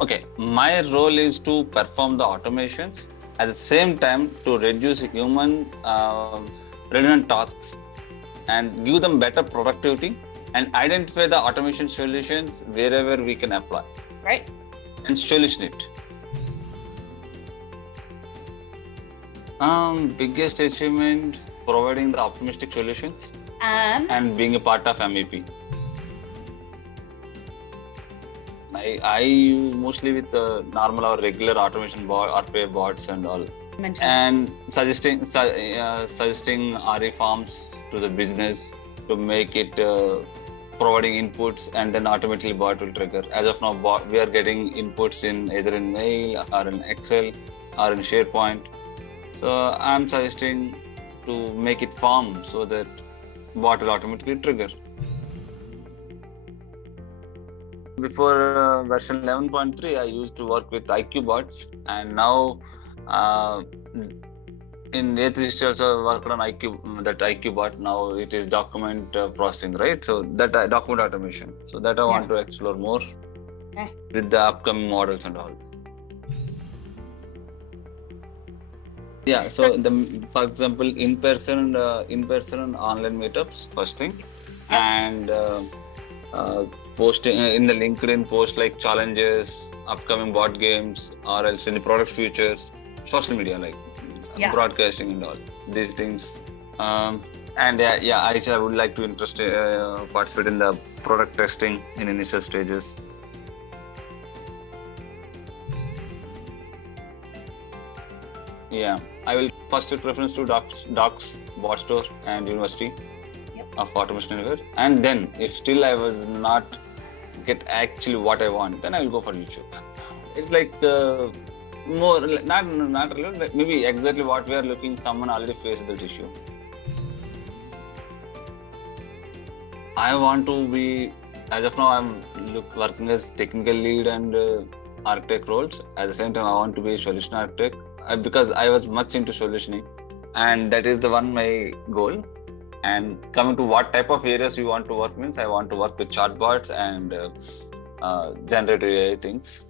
Okay, my role is to perform the automations at the same time to reduce human redundant tasks and give them better productivity and identify the automation solutions wherever we can apply. Right. And solution it. Biggest achievement providing the optimistic solutions and being a part of MEP. I use mostly with the normal or regular automation bot, RPA bots and all. And suggesting RE forms to the business to make it providing inputs, and then automatically bot will trigger. As of now, we are getting inputs in either in mail or in Excel or in SharePoint. So I'm suggesting to make it form so that bot will automatically trigger. Before version 11.3, I used to work with IQ bots, and now in A360 also worked on IQ bot. Now it is document processing, right? So that document automation. So that I want to explore more with the upcoming models and all. Yeah. So for example, in-person online meetups first thing, and posting in the LinkedIn post like challenges, upcoming board games, or else any product features, social media like broadcasting and all these things. And I would like to participate in the product testing in initial stages. Yeah, I will first take preference to Docs, Bot Store, and University of Automation Anywhere. And then, if still I was not get actually what I want, then I will go for YouTube. It's like more not really, like maybe exactly what we are looking. Someone already faced that issue. I want to be, as of now, I'm working as technical lead and architect roles. At the same time, I want to be a solution architect because I was much into solutioning, and that is the one my goal. And coming to what type of areas we want to work means, I want to work with chatbots and generative AI things.